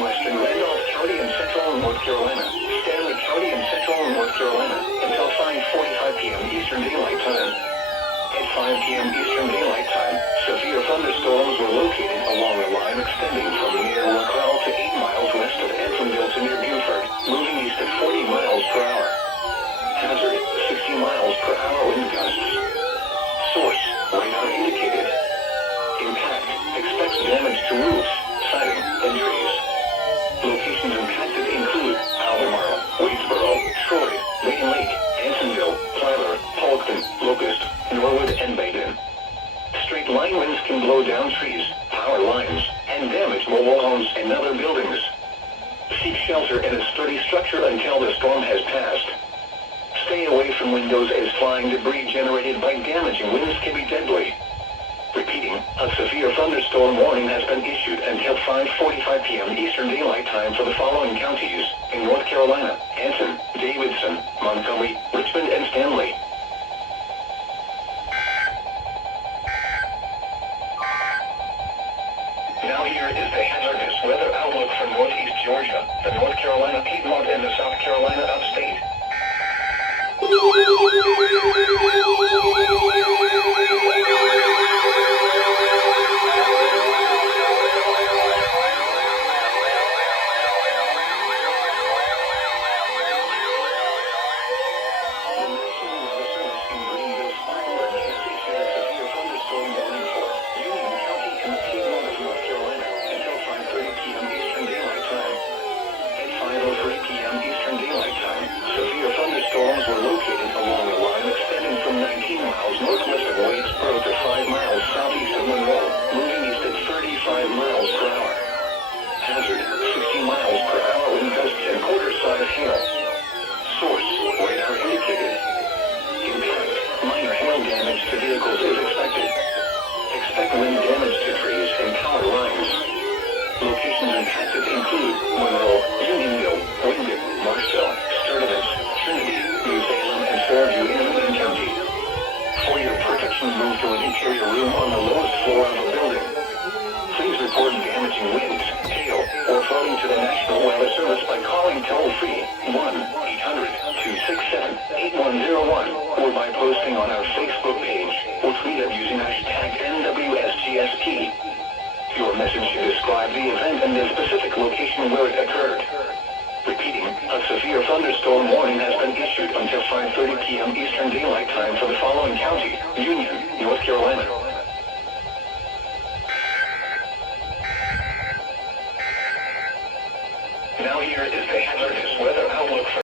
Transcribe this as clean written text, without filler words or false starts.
southwestern Randolph County in central North Carolina, Stanley County in central North Carolina, until 5:45 p.m. Eastern Daylight Time. At 5 p.m. Eastern Daylight Time, severe thunderstorms were located along a line extending from near LaCroix to 8 miles west of Anthonville to near Buford, moving east at 40 miles per hour. Hazard, 60 miles per hour wind gusts. Source, radar indicated. Impact, expects damage to roofs, siding, and trees. Locations impacted include Albemarle, Waitsboro, Troy, Main Lake, Ansonville, Tyler, Polkton, Locust, Norwood, and Baden. Straight line winds can blow down trees, power lines, and damage mobile homes and other buildings. Seek shelter in a sturdy structure until the storm has passed. Stay away from windows as flying debris generated by damaging winds can be deadly. Repeating, a severe thunderstorm warning has been issued until 5:45 p.m. Eastern Daylight Time for the following counties in North Carolina: Anson, Davidson, Montgomery, Richmond, and Stanley. Now here is the hazardous weather outlook for northeast Georgia, the North Carolina Piedmont, and the South Carolina upstate. Storms were located along a line extending from 19 miles northwest of Waitsboro to 5 miles southeast of Monroe, moving east at 35 miles per hour. Hazard, 60 miles per hour wind gusts and quarter-size hail. Source, radar indicated. Impact, minor hail damage to vehicles is expected. Expect wind damage to trees and power lines. Locations impacted include Monroe, Unionville, Wingate, Marshall, Sturdivant, Trinity, New Salem, and Fairview in Union County. For your protection, move to an interior room on the lowest floor of a building. Please report damaging winds, hail, or flooding to the National Weather Service by calling toll-free 1-800-267-8101 or by posting on our Facebook page or tweet us using #NWSGSP. Your message should describe the event and the specific location where it occurred. Repeating, a severe thunderstorm warning has been issued until 5:30 p.m. Eastern Daylight Time for the following county: Union, North Carolina. Now here is the hazardous weather